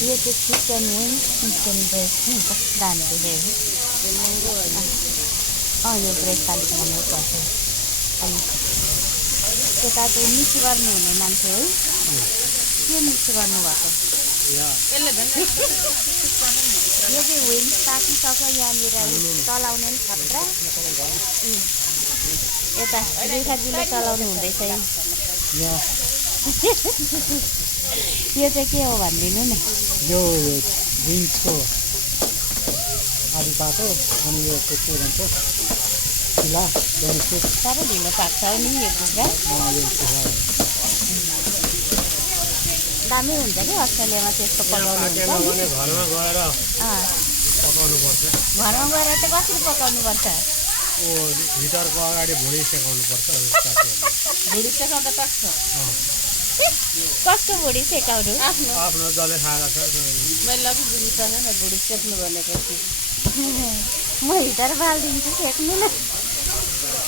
यो चाहिँ chicken wings chicken breast नि कस्तो दामी देखेको यो ब्रेस्ट अलिक महँगो पर्छ अलिक त्यता चाहिँ मिक्स गर्नुहुने मान्छे है के मिक्स गर्नुभएको यो चाहिँ विङ्स पाकिसक्यो यहाँनिर चलाउने पनि खतरा यता रेखाजीले चलाउनु हुँदैछ यो चाहिँ के हो भनिदिनु न यो विङ्सको आधी बाटो अनि यो के भन्छ फिला बेनिफिट साह्रै ढिलो पाक्छ नि यो कुखुरा दामी हुन्छ कि अस्ट्रेलियामा त्यस्तो पकाउनु हुन्छ घरमा गएर पकाउनु पर्छ घरमा गएर चाहिँ कसरी पकाउनु पर्छ हिटरको अगाडि भुँडी सेकाउनु पर्छ भुँडी सेकाउँदा कस्तो कसको भुँडी सेकाउनु आफ्नो जसले खाएको छ मैले लगि बुझिसकेन भुँडी सेक्नु भनेको म हिटर बालिदिन्छु सेक्नु न